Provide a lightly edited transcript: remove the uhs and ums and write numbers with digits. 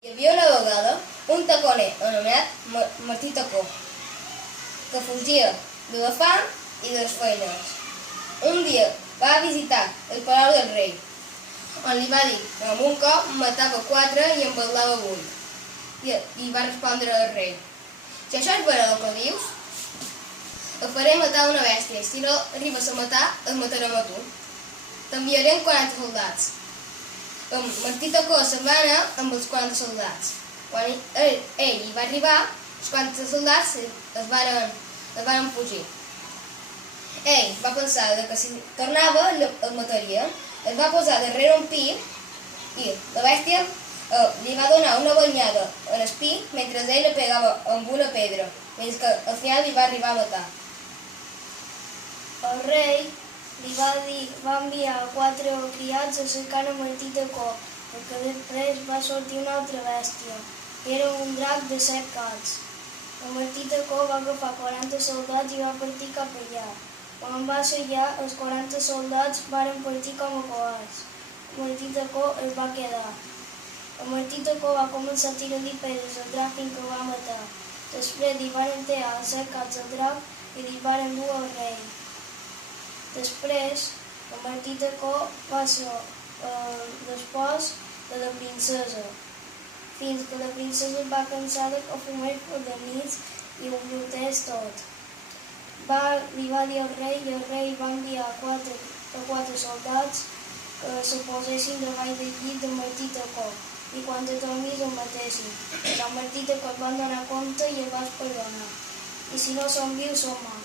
Hi havia una vegada un taconer anomenat Martí Tacó, que fugia de la fam i de les feines. Un dia va visitar el palau del rei, on li va dir que amb un cop matava 4 i en parlava 8. I va respondre al rei: si això és vera el que dius, et faré matar una bèstia, i si no arribes a matar, et matarem a tu. T'enviaré amb 40 soldats. En Martí Tacó se'n va anar amb els 40 soldats. Quan ell hi va arribar, els 40 soldats es varen fugir. Ell va pensar que si tornava el mataria. Es va posar darrere un pi i la bèstia li va donar una banyada en el pi mentre ell la pegava amb una pedra, fins que al final li va arribar a matar. El rei va enviar 4 criats a cercar a Martí Tacó, perquè després va sortir una altra bèstia, que era un drac de 7 caps. El Martí Tacó va agafar 40 soldats i va partir cap allà. Quan va ser allà, els 40 soldats varen partir com a covards. El Martí Tacó es va quedar. El Martí Tacó va començar a tirar-li pedres al drac fins que el va matar. Després li varen tallar els 7 caps al drac i li varen dur al rei. Després, el Martí Tacó va ser l'espòs de la princesa, fins que la princesa va cansar que fumés per les nits i ho brutés tot. Li va dir al rei i el rei va enviar 4 soldats que se posessin davall del llit de Martí Tacó i quan te dormis el matessin. El Martí Tacó et van donar compte i el vas perdonar. I si no són vius, són morts.